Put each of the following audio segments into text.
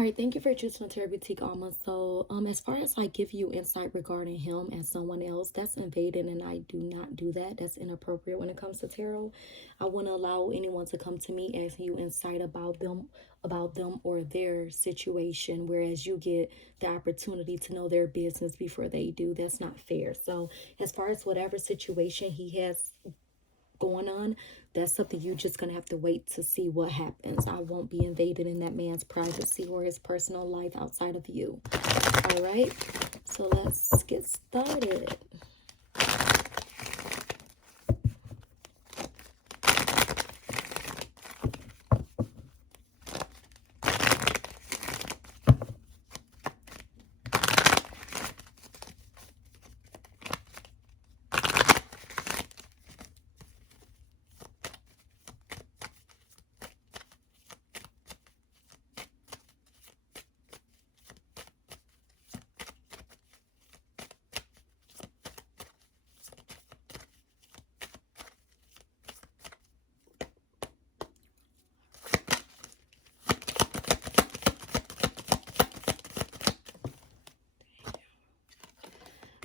All right, thank you for choosing Tarot Boutique Alma. So, as far as I give you insight regarding him and someone else, that's invading, and I do not do that. That's inappropriate when it comes to tarot. I want to allow anyone to come to me asking you insight about them or their situation, whereas you get the opportunity to know their business before they do. That's not fair. So, as far as whatever situation he has going on, that's something you just gonna have to wait to see what happens. I won't be invading in that man's privacy or his personal life outside of you. All right, so let's get started.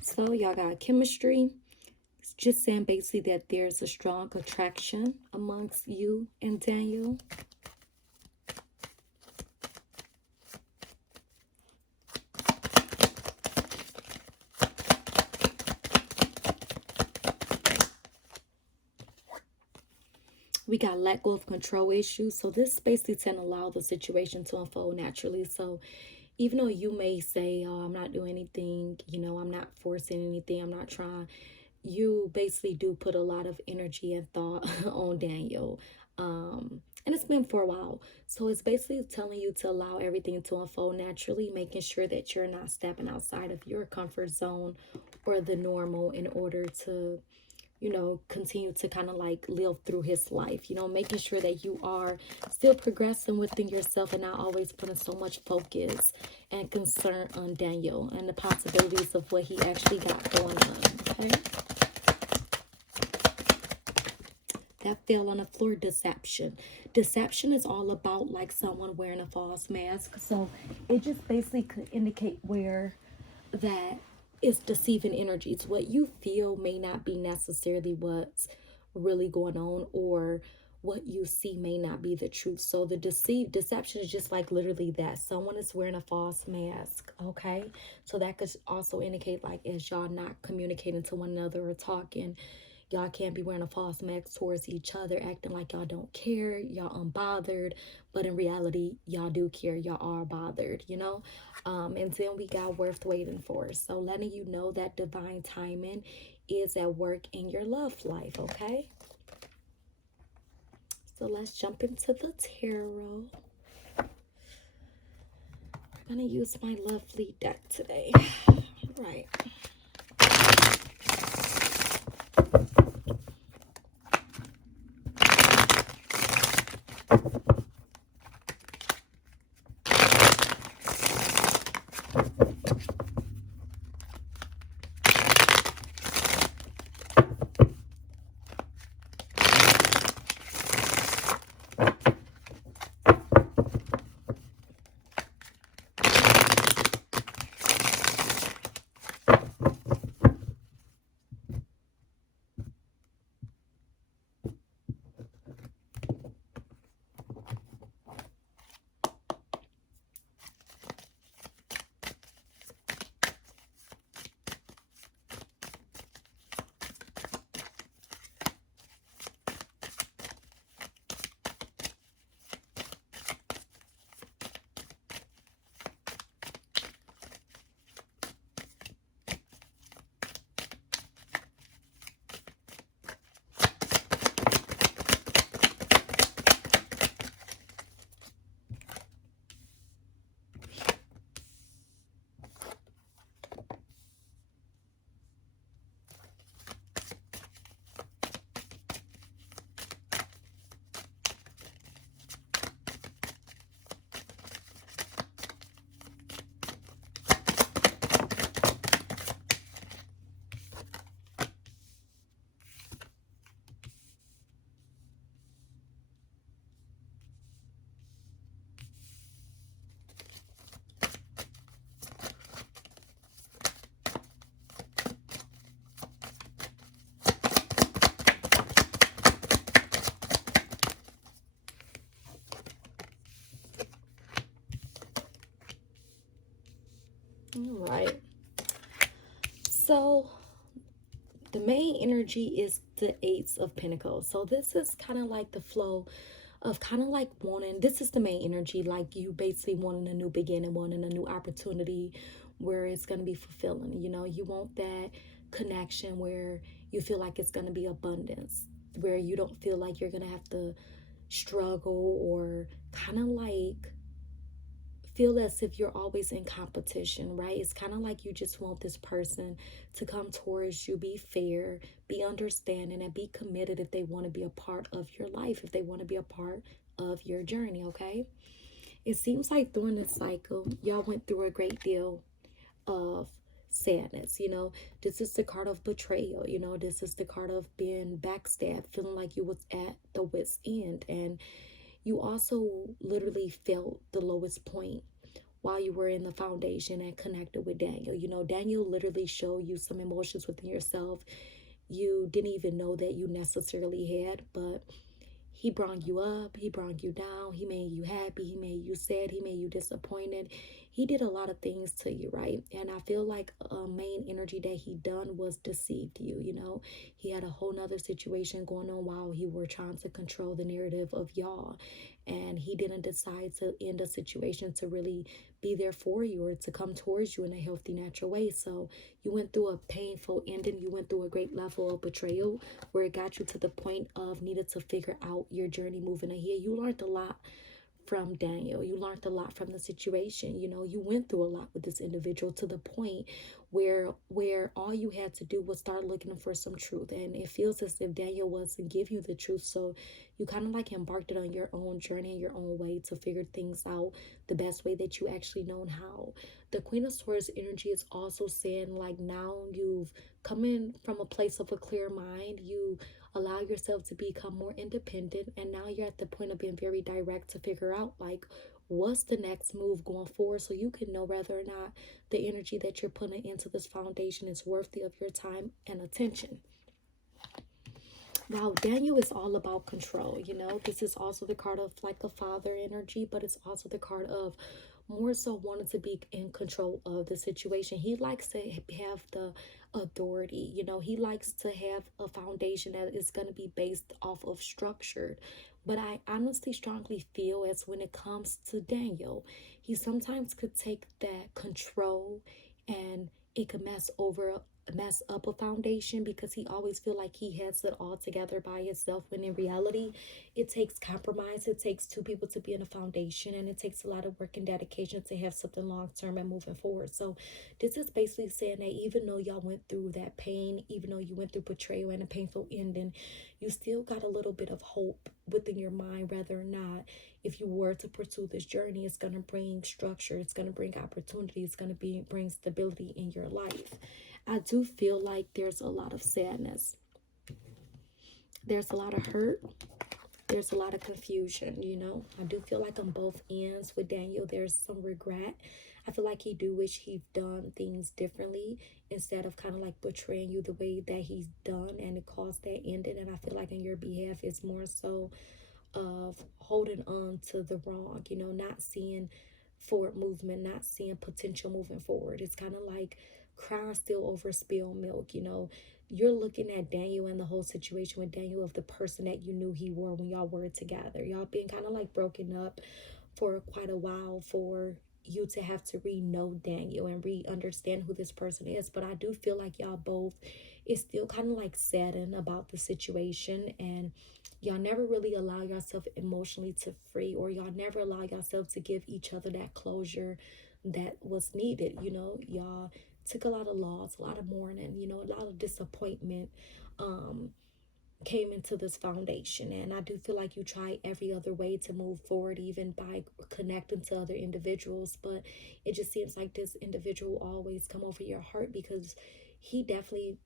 So y'all got chemistry. It's just saying basically that there's a strong attraction amongst you and Daniel. We got let go of control issues. So this basically tend to allow the situation to unfold naturally. So even though you may say, oh, I'm not doing anything, I'm not forcing anything, I'm not trying, you basically do put a lot of energy and thought on Daniel. And it's been for a while. So it's basically telling you to allow everything to unfold naturally, making sure that you're not stepping outside of your comfort zone or the normal in order to continue to kind of like live through his life, making sure that you are still progressing within yourself and not always putting so much focus and concern on Daniel and the possibilities of what he actually got going on. Okay. That fell on the floor. Deception. Deception is all about like someone wearing a false mask. So it just basically could indicate where that is deceiving energies. What you feel may not be necessarily what's really going on, or what you see may not be the truth. So the deception is just like literally that someone is wearing a false mask. Okay, so that could also indicate like as y'all not communicating to one another or talking, y'all can't be wearing a false mask towards each other, acting like y'all don't care, y'all unbothered, but in reality, y'all do care, y'all are bothered, And then we got worth waiting for. So letting you know that divine timing is at work in your love life, okay? So let's jump into the tarot. I'm going to use my lovely deck today. All right. All right. So the main energy is the Eights of Pentacles. So this is kind of like the flow of kind of like wanting, this is the main energy, like you basically wanting a new beginning, wanting a new opportunity where it's going to be fulfilling. You know, you want that connection where you feel like it's going to be abundance, where you don't feel like you're going to have to struggle or kind of like feel as if you're always in competition, right? It's kind of like you just want this person to come towards you, be fair, be understanding, and be committed if they want to be a part of your life, if they want to be a part of your journey, okay? It seems like during this cycle, y'all went through a great deal of sadness. You know, this is the card of betrayal. You know, this is the card of being backstabbed, feeling like you was at the wit's end. And you also literally felt the lowest point while you were in the foundation and connected with Daniel. You know, Daniel literally showed you some emotions within yourself you didn't even know that you necessarily had, but he brought you up, he brought you down, he made you happy, he made you sad, he made you disappointed. He did a lot of things to you, right? And I feel like a main energy that he done was deceived you, you know. He had a whole nother situation going on while he were trying to control the narrative of y'all. And he didn't decide to end a situation to really be there for you or to come towards you in a healthy, natural way. So you went through a painful ending. You went through a great level of betrayal where it got you to the point of needed to figure out your journey moving ahead. You learned a lot from Daniel. You learned a lot from the situation. You know, you went through a lot with this individual to the point where all you had to do was start looking for some truth. And it feels as if Daniel wasn't give you the truth. So you kind of like embarked it on your own journey in your own way to figure things out the best way that you actually known how. The Queen of Swords energy is also saying like now you've come in from a place of a clear mind. You allow yourself to become more independent, and now you're at the point of being very direct to figure out like what's the next move going forward so you can know whether or not the energy that you're putting into this foundation is worthy of your time and attention. Now, Daniel is all about control. You know, this is also the card of like a father energy, but it's also the card of more so wanting to be in control of the situation. He likes to have the authority. You know, he likes to have a foundation that is going to be based off of structured. But I honestly strongly feel as when it comes to Daniel, he sometimes could take that control and it could mess up a foundation because he always feel like he has it all together by himself, when in reality it takes compromise. It takes two people to be in a foundation, and it takes a lot of work and dedication to have something long term and moving forward. So this is basically saying that even though y'all went through that pain, even though you went through betrayal and a painful ending, you still got a little bit of hope within your mind whether or not if you were to pursue this journey, it's going to bring structure, it's going to bring opportunity, it's going to bring stability in your life. I do feel like there's a lot of sadness, there's a lot of hurt, there's a lot of confusion. You know, I do feel like on both ends with Daniel there's some regret. I feel like he do wish he'd done things differently instead of kind of like betraying you the way that he's done, and it caused that ending. And I feel like on your behalf it's more so of holding on to the wrong, you know, not seeing forward movement, not seeing potential moving forward. It's kind of like crying still over spilled milk, you know. You're looking at Daniel and the whole situation with Daniel of the person that you knew he were when y'all were together. Y'all been kind of like broken up for quite a while for you to have to re-know Daniel and re-understand who this person is. But I do feel like y'all both is still kind of like saddened about the situation, and y'all never really allow yourself emotionally to free, or y'all never allow yourself to give each other that closure that was needed. You know, y'all took a lot of loss, a lot of mourning, you know, a lot of disappointment came into this foundation. And I do feel like you try every other way to move forward, even by connecting to other individuals, but it just seems like this individual always come over your heart because he definitely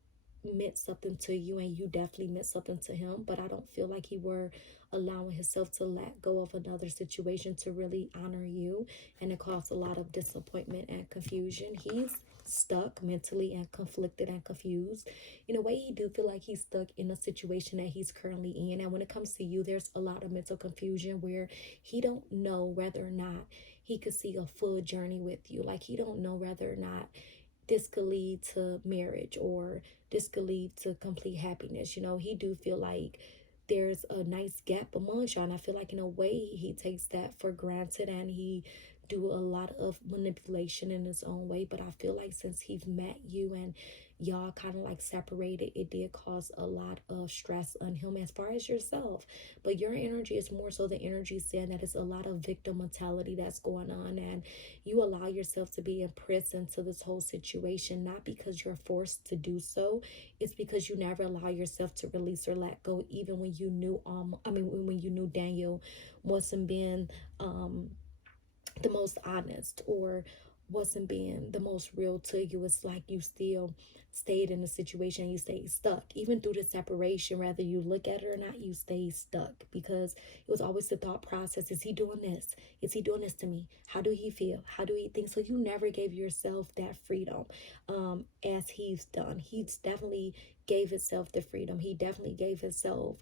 meant something to you, and you definitely meant something to him, but I don't feel like he were allowing himself to let go of another situation to really honor you, and it caused a lot of disappointment and confusion. He's stuck mentally and conflicted and confused. In a way, he do feel like he's stuck in a situation that he's currently in, and when it comes to you, there's a lot of mental confusion where he don't know whether or not he could see a full journey with you. Like, he don't know whether or not this could lead to marriage, or this could lead to complete happiness. You know, he do feel like there's a nice gap amongst y'all, and I feel like in a way he takes that for granted, and he do a lot of manipulation in his own way. But I feel like since he's met you and y'all kind of like separated, it did cause a lot of stress on him as far as yourself. But your energy is more so the energy saying that it's a lot of victim mentality that's going on, and you allow yourself to be imprisoned to this whole situation, not because you're forced to do so. It's because you never allow yourself to release or let go, even when you knew when you knew Daniel wasn't being the most honest, or wasn't being the most real to you. It's like you still stayed in the situation, you stayed stuck even through the separation. Whether you look at it or not, you stay stuck, because it was always the thought process: is he doing this? Is he doing this to me? How do he feel? How do he think? So you never gave yourself that freedom, as he's done. He's definitely gave himself the freedom. He definitely gave himself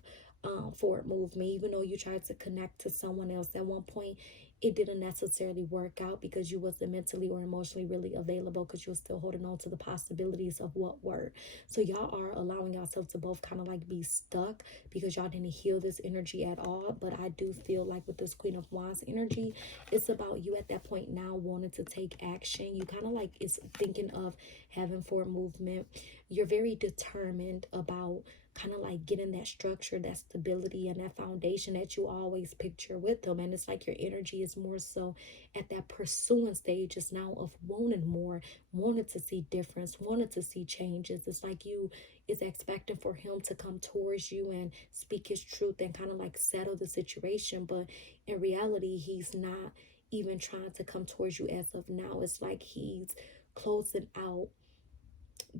forward movement. Even though you tried to connect to someone else at one point, it didn't necessarily work out because you wasn't mentally or emotionally really available, because you were still holding on to the possibilities of what were. So y'all are allowing yourself to both kind of like be stuck because y'all didn't heal this energy at all. But I do feel like with this Queen of Wands energy, it's about you at that point now wanting to take action. You kind of like is thinking of having forward movement. You're very determined about kind of like getting that structure, that stability, and that foundation that you always picture with them. And it's like your energy is more so at that pursuing stage just now of wanting more, wanted to see difference, wanted to see changes. It's like you is expecting for him to come towards you and speak his truth and kind of like settle the situation. But in reality, he's not even trying to come towards you as of now. It's like he's closing out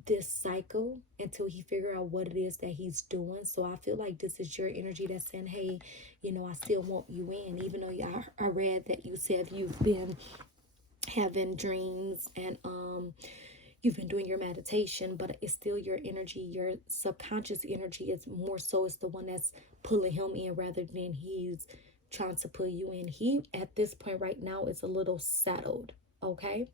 this cycle until he figure out what it is that he's doing. So I feel like this is your energy that's saying, hey, you know, I still want you in. Even though I read that you said you've been having dreams and you've been doing your meditation, but it's still your energy. Your subconscious energy is more so is the one that's pulling him in rather than he's trying to pull you in. He at this point right now is a little settled. Okay,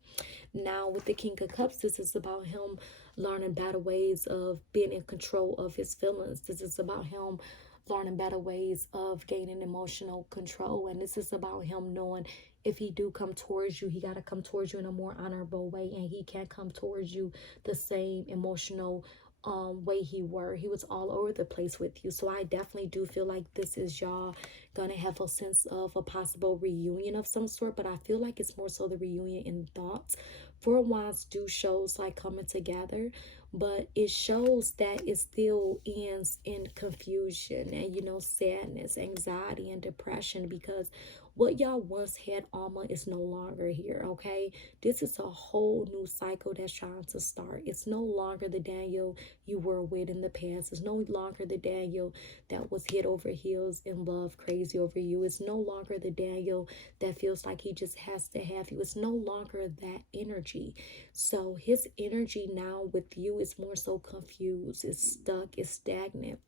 now with the King of Cups, this is about him learning better ways of being in control of his feelings. This is about him learning better ways of gaining emotional control. And this is about him knowing if he do come towards you, he got to come towards you in a more honorable way. And he can't come towards you the same emotional way he was all over the place with you. So I definitely do feel like this is y'all gonna have a sense of a possible reunion of some sort, but I feel like it's more so the reunion in thoughts. Four of Wands do shows like coming together, but it shows that it still ends in confusion and, you know, sadness, anxiety, and depression, because what y'all once had Alma is no longer here. Okay, this is a whole new cycle that's trying to start. It's no longer the Daniel you were with in the past. It's no longer the Daniel that was head over heels in love, crazy over you. It's no longer the Daniel that feels like he just has to have you. It's no longer that energy. So his energy now with you is more so confused, it's stuck, it's stagnant.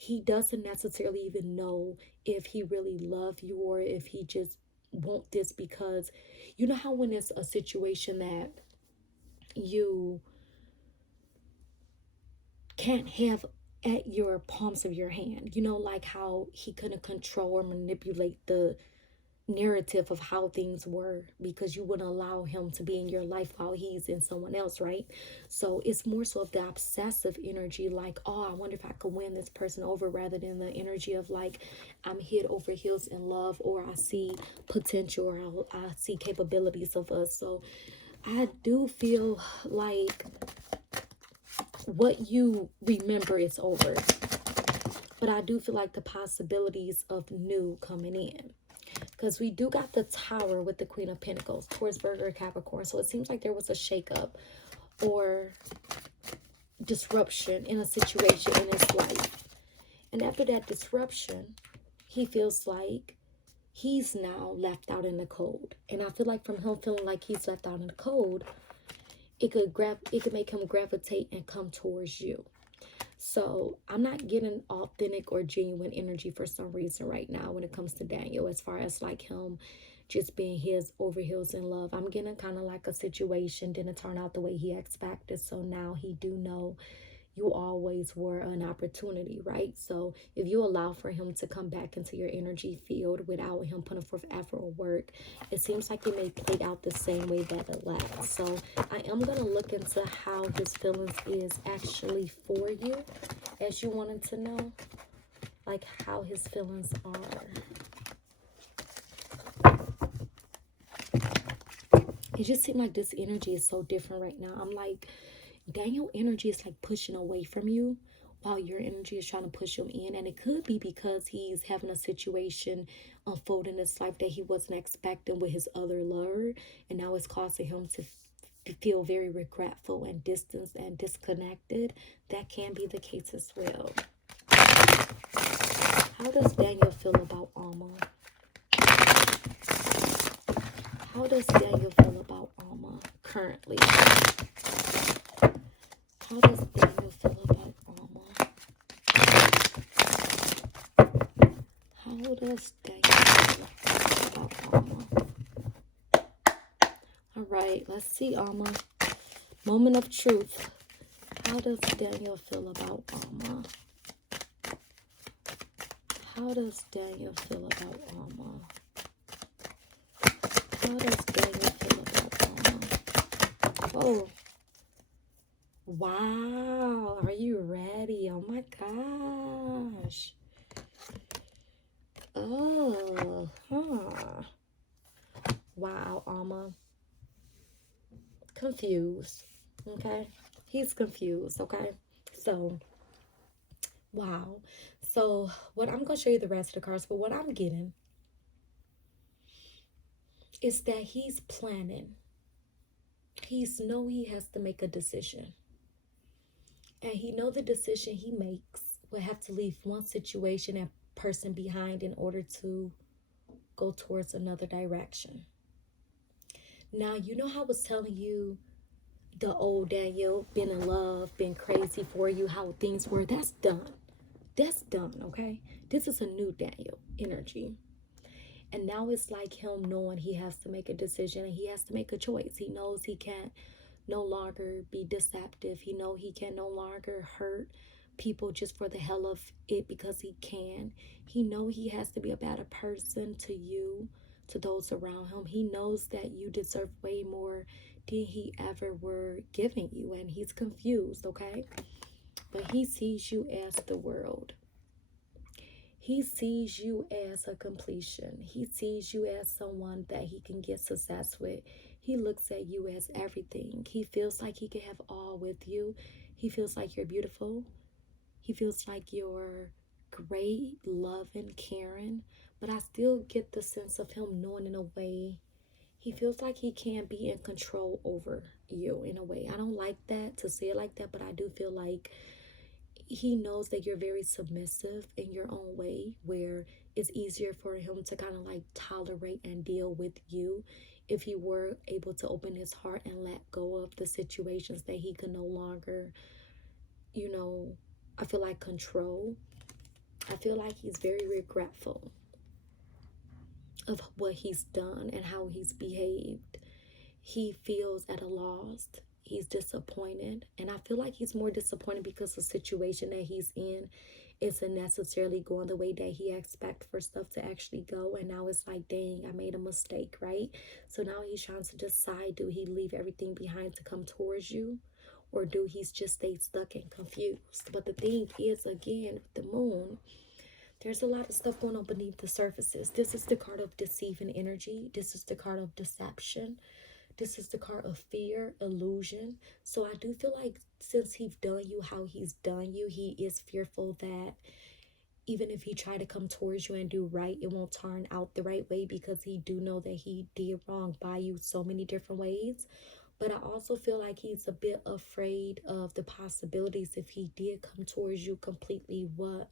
He doesn't necessarily even know if he really loves you or if he just want this because you know how when it's a situation that you can't have at your palms of your hand, you know, like how he couldn't control or manipulate the narrative of how things were because you wouldn't allow him to be in your life while he's in someone else, right? So it's more so of the obsessive energy, like, oh, I wonder if I could win this person over, rather than the energy of like, I'm head over heels in love, or I see potential, or I see capabilities of us. So I do feel like what you remember is over, but I do feel like the possibilities of new coming in, because we do got the Tower with the Queen of Pentacles, Taurus, Virgo, Capricorn. So it seems like there was a shakeup, or disruption in a situation in his life. And after that disruption, he feels like he's now left out in the cold. And I feel like from him feeling like he's left out in the cold, it could make him gravitate and come towards you. So I'm not getting authentic or genuine energy for some reason right now when it comes to Daniel, as far as like him just being his over heels in love. I'm getting kind of like a situation didn't turn out the way he expected. So now he do know you always were an opportunity, right? So if you allow for him to come back into your energy field without him putting forth effort or work, it seems like it may play out the same way that it last. So I am going to look into how his feelings is actually for you, as you wanted to know, like how his feelings are. It just seems like this energy is so different right now. I'm like, Daniel energy is like pushing away from you while your energy is trying to push him in. And it could be because he's having a situation unfold in his life that he wasn't expecting with his other lover. And now it's causing him to feel very regretful and distanced and disconnected. That can be the case as well. How does Daniel feel about Alma? How does Daniel feel about Alma currently? How does Daniel feel about Alma? How does Daniel feel about Alma? All right, let's see, Alma. Moment of truth. How does Daniel feel about Alma? How does Daniel feel about Alma? How does Daniel feel about Alma? Oh. Wow. Are you ready? Oh my gosh. Oh. Huh. Wow, Alma. Confused. Okay. He's confused. Okay. So, wow. So, what I'm going to show you the rest of the cards, but what I'm getting is that he's planning. He's know he has to make a decision. And he know the decision he makes will have to leave one situation and person behind in order to go towards another direction. Now, you know how I was telling you the old Daniel, been in love, been crazy for you, how things were? That's done. That's done, okay? This is a new Daniel energy. And now it's like him knowing he has to make a decision and he has to make a choice. He knows he can't no longer be deceptive. He know he can no longer hurt people just for the hell of it because he can. He know he has to be a better person to you, to those around him. He knows that you deserve way more than he ever were giving you, and he's confused, okay? But he sees you as the world. He sees you as a completion. He sees you as someone that he can get success with. He looks at you as everything. He feels like he can have all with you. He feels like you're beautiful. He feels like you're great, loving, caring. But I still get the sense of him knowing in a way. He feels like he can't be in control over you in a way. I don't like that to say it like that, but I do feel like he knows that you're very submissive in your own way, where it's easier for him to kind of like tolerate and deal with you if he were able to open his heart and let go of the situations that he can no longer, you know, I feel like control. I feel like he's very regretful of what he's done and how he's behaved. He feels at a loss. He's disappointed. And I feel like he's more disappointed because the situation that he's in isn't necessarily going the way that he expected for stuff to actually go. And now it's like, dang, I made a mistake, right? So now he's trying to decide, do he leave everything behind to come towards you? Or do he just stay stuck and confused? But the thing is, again, with the moon, there's a lot of stuff going on beneath the surfaces. This is the card of deceiving energy. This is the card of deception. This is the card of fear, illusion. So I do feel like since he's done you how he's done you, he is fearful that even if he try to come towards you and do right, it won't turn out the right way because he do know that he did wrong by you so many different ways. But I also feel like he's a bit afraid of the possibilities if he did come towards you completely, what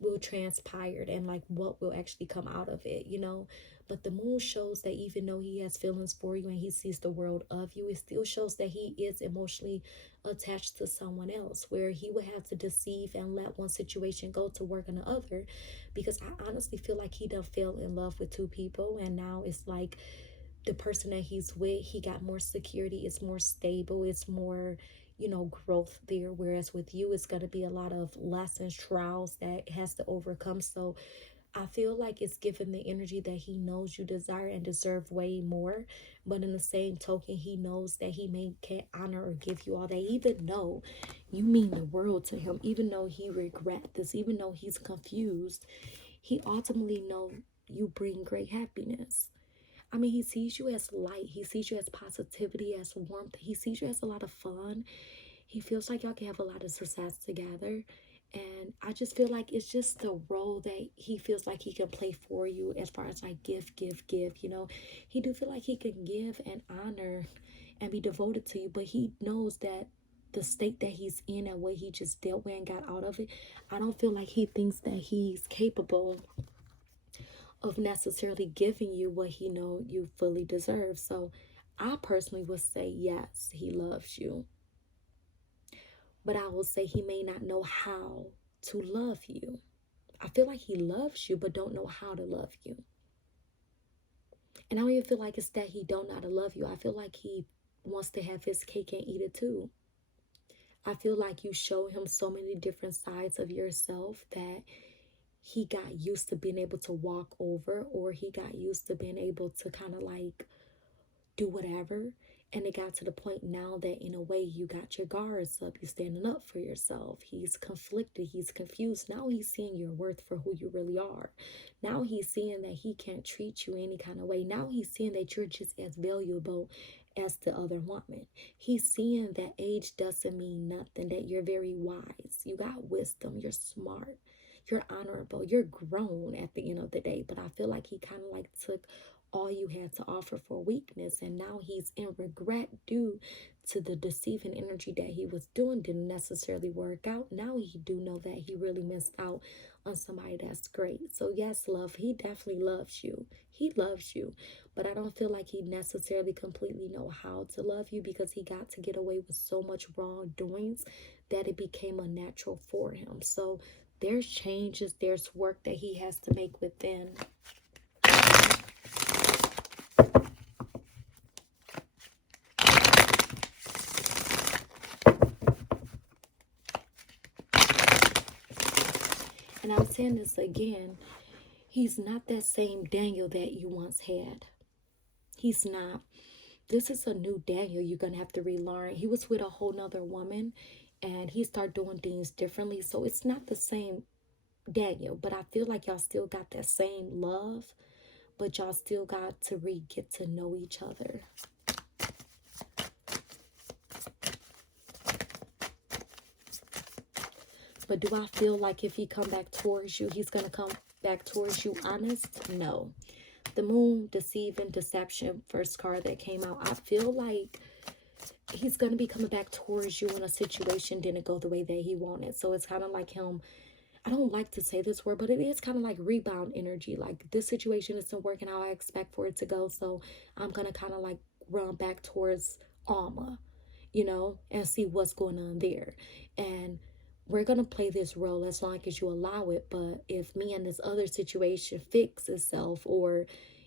will transpire and like what will actually come out of it, you know. But the moon shows that even though he has feelings for you and he sees the world of you, it still shows that he is emotionally attached to someone else, where he would have to deceive and let one situation go to work on the other. Because I honestly feel like he done fell in love with two people, and now it's like the person that he's with, he got more security, it's more stable, it's more, you know, growth there. Whereas with you, it's going to be a lot of lessons, trials that has to overcome. So I feel like it's given the energy that he knows you desire and deserve way more. But in the same token, he knows that he may can't honor or give you all that, even though you mean the world to him, even though he regret this, even though he's confused, he ultimately know you bring great happiness. I mean, he sees you as light. He sees you as positivity, as warmth. He sees you as a lot of fun. He feels like y'all can have a lot of success together. And I just feel like it's just the role that he feels like he can play for you as far as like give. You know, he do feel like he can give and honor and be devoted to you, but he knows that the state that he's in and what he just dealt with and got out of it, I don't feel like he thinks that he's capable of necessarily giving you what he know you fully deserve. So I personally would say yes, he loves you. But I will say he may not know how to love you. I feel like he loves you but don't know how to love you. And I don't even feel like it's that he don't know how to love you. I feel like he wants to have his cake and eat it too. I feel like you show him so many different sides of yourself that he got used to being able to walk over, or he got used to being able to kind of like do whatever. And it got to the point now that in a way you got your guards up, you standing up for yourself. He's conflicted, he's confused. Now he's seeing your worth for who you really are. Now he's seeing that he can't treat you any kind of way. Now he's seeing that you're just as valuable as the other woman. He's seeing that age doesn't mean nothing, that you're very wise, you got wisdom, you're smart, you're honorable, you're grown at the end of the day. But I feel like he kind of like took all you had to offer for weakness, and now he's in regret due to the deceiving energy that he was doing didn't necessarily work out. Now he do know that he really missed out on somebody that's great. So yes, love, he definitely loves you. He loves you, but I don't feel like he necessarily completely know how to love you, because he got to get away with so much wrongdoings that it became unnatural for him. So there's changes, there's work that he has to make within. And I'm saying this again, he's not that same Daniel that you once had. He's not. This is a new Daniel you're going to have to relearn. He was with a whole nother woman and he started doing things differently. So it's not the same Daniel, but I feel like y'all still got that same love, but y'all still got to get to know each other. But do I feel like if he come back towards you, he's going to come back towards you honest? No. The moon, deceiving, deception, first card that came out. I feel like he's going to be coming back towards you when a situation didn't go the way that he wanted. So it's kind of like him. I don't like to say this word, but it is kind of like rebound energy. Like this situation isn't working how I expect for it to go. So I'm going to kind of like run back towards Alma, you know, and see what's going on there. And we're going to play this role as long as you allow it. But if me and this other situation fix itself, or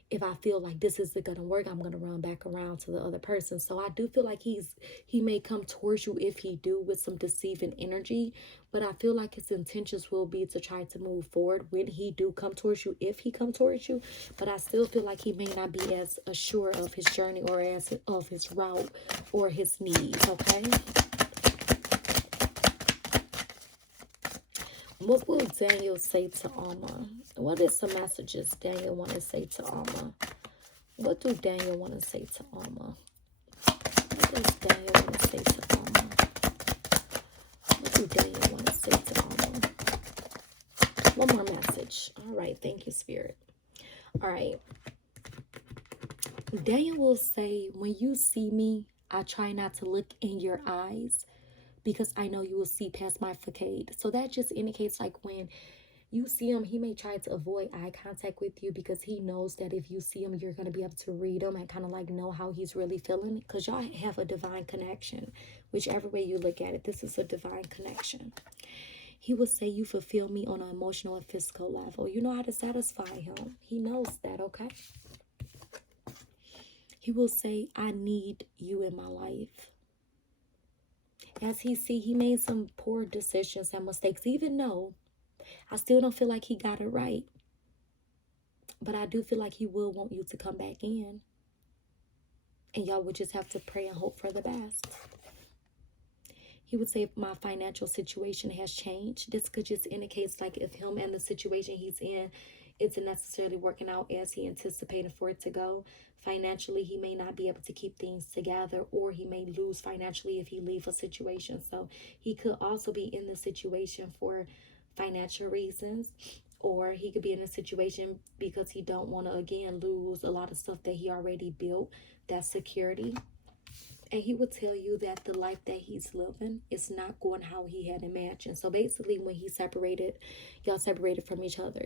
if I feel like this isn't going to work, I'm going to run back around to the other person. So I do feel like he may come towards you if he do with some deceiving energy, but I feel like his intentions will be to try to move forward when he do come towards you, if he come towards you. But I still feel like he may not be as assured of his journey or as of his route or his needs, okay? What will Daniel say to Alma? What is the messages Daniel want to say to Alma? What do Daniel want to say to Alma? What does Daniel want to say to Alma? What do Daniel want to say to Alma? One more message. All right. Thank you, Spirit. All right. Daniel will say, when you see me, I try not to look in your eyes because I know you will see past my facade. So that just indicates like when you see him, he may try to avoid eye contact with you because he knows that if you see him, you're going to be able to read him and kind of like know how he's really feeling, because y'all have a divine connection. Whichever way you look at it, this is a divine connection. He will say, you fulfill me on an emotional and physical level. You know how to satisfy him. He knows that, okay? He will say, I need you in my life. As he made some poor decisions and mistakes, even though I still don't feel like he got it right. But I do feel like he will want you to come back in. And y'all would just have to pray and hope for the best. He would say, if my financial situation has changed, this could just indicate like if him and the situation he's in isn't necessarily working out as he anticipated for it to go. Financially, he may not be able to keep things together, or he may lose financially if he leaves a situation. So he could also be in the situation for financial reasons, or he could be in a situation because he don't want to again lose a lot of stuff that he already built, that security. And he would tell you that the life that he's living is not going how he had imagined. So basically, when y'all separated from each other,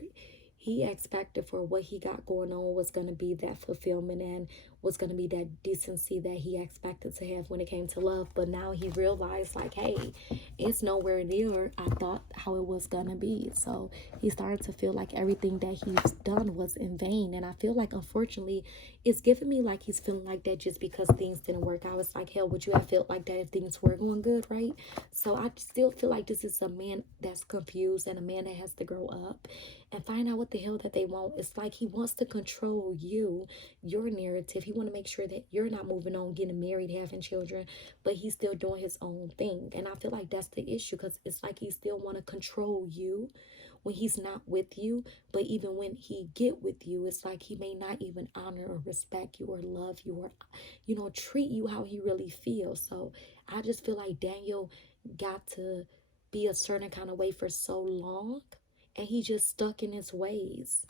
he expected for what he got going on was going to be that fulfillment and was going to be that decency that he expected to have when it came to love. But now he realized like, hey, it's nowhere near I thought how it was going to be. So he started to feel like everything that he's done was in vain. And I feel like, unfortunately, it's giving me like he's feeling like that just because things didn't work out. It's like, hell, would you have felt like that if things were going good, right? So I still feel like this is a man that's confused and a man that has to grow up and find out what the hell that they want. It's like he wants to control you, your narrative. He want to make sure that you're not moving on, getting married, having children, but he's still doing his own thing. And I feel like that's the issue, because it's like he still want to control you when he's not with you. But even when he get with you, it's like he may not even honor or respect you or love you or, you know, treat you how he really feels. So I just feel like Daniel got to be a certain kind of way for so long, and he just stuck in his ways.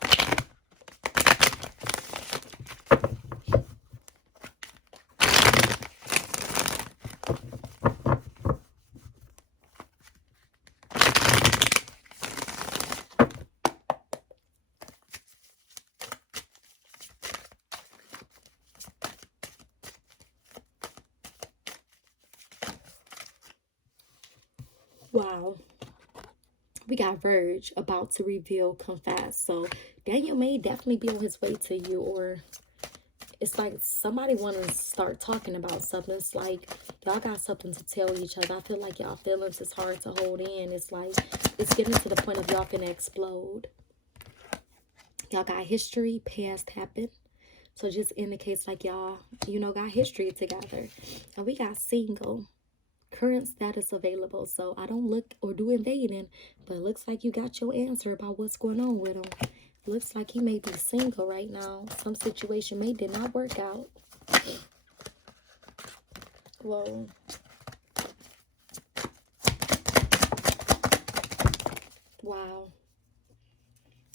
Wow. We got Verge, about to reveal, confess. So Daniel may definitely be on his way to you, or it's like somebody want to start talking about something. It's like y'all got something to tell each other. I feel like y'all feelings is hard to hold in. It's like it's getting to the point of y'all finna explode. Y'all got history, past happened. So it just indicates like y'all, you know, got history together. And we got single, current status available. So I don't look or do invading, but it looks like you got your answer about what's going on with him. Looks like he may be single right now. Some situation may did not work out. Whoa. Wow.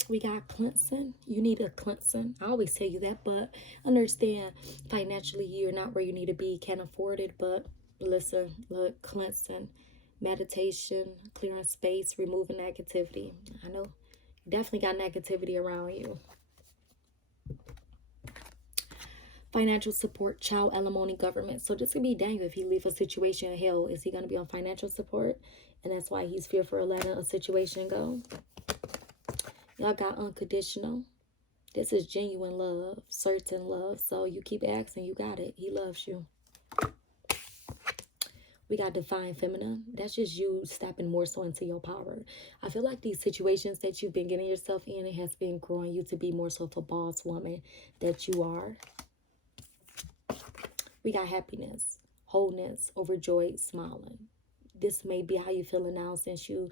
We got cleansing. You need a cleansing. I always tell you that, but understand financially you're not where you need to be, can't afford it. But listen, look, cleansing, meditation, clearing space, removing negativity. I know you definitely got negativity around you. Financial support, child alimony, government. So this could be Daniel. If he leave a situation in hell, is he going to be on financial support? And that's why he's fearful of letting a situation go. Y'all got unconditional. This is genuine love, certain love. So you keep asking, you got it. He loves you. We got divine feminine. That's just you stepping more so into your power. I feel like these situations that you've been getting yourself in, it has been growing you to be more so of a boss woman that you are. We got happiness, wholeness, overjoyed, smiling. This may be how you feeling now since you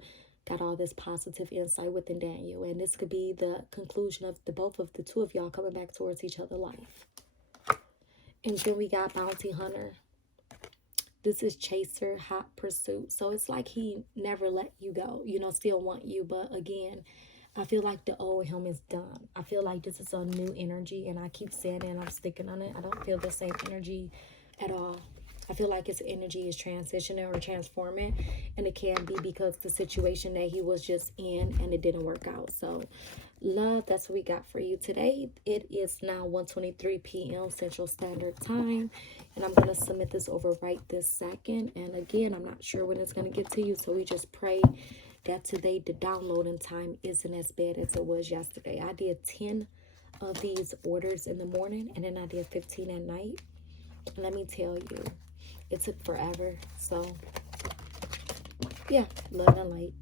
got all this positive insight within Daniel. And this could be the conclusion of the two of y'all coming back towards each other life. And then we got bounty hunter. This is chaser, hot pursuit. So it's like he never let you go, you know, still want you. But again, I feel like the old him is done. I feel like this is a new energy, and I keep saying it and I'm sticking on it. I don't feel the same energy at all. I feel like his energy is transitioning or transforming, and it can be because the situation that he was just in and it didn't work out. So, love, that's what we got for you today. It is now 1:23 p.m. Central Standard Time, and I'm going to submit this over right this second. And again, I'm not sure when it's going to get to you, so we just pray that today the downloading time isn't as bad as it was yesterday. I did 10 of these orders in the morning, and then I did 15 at night. And let me tell you, it took forever. So, yeah, love and light.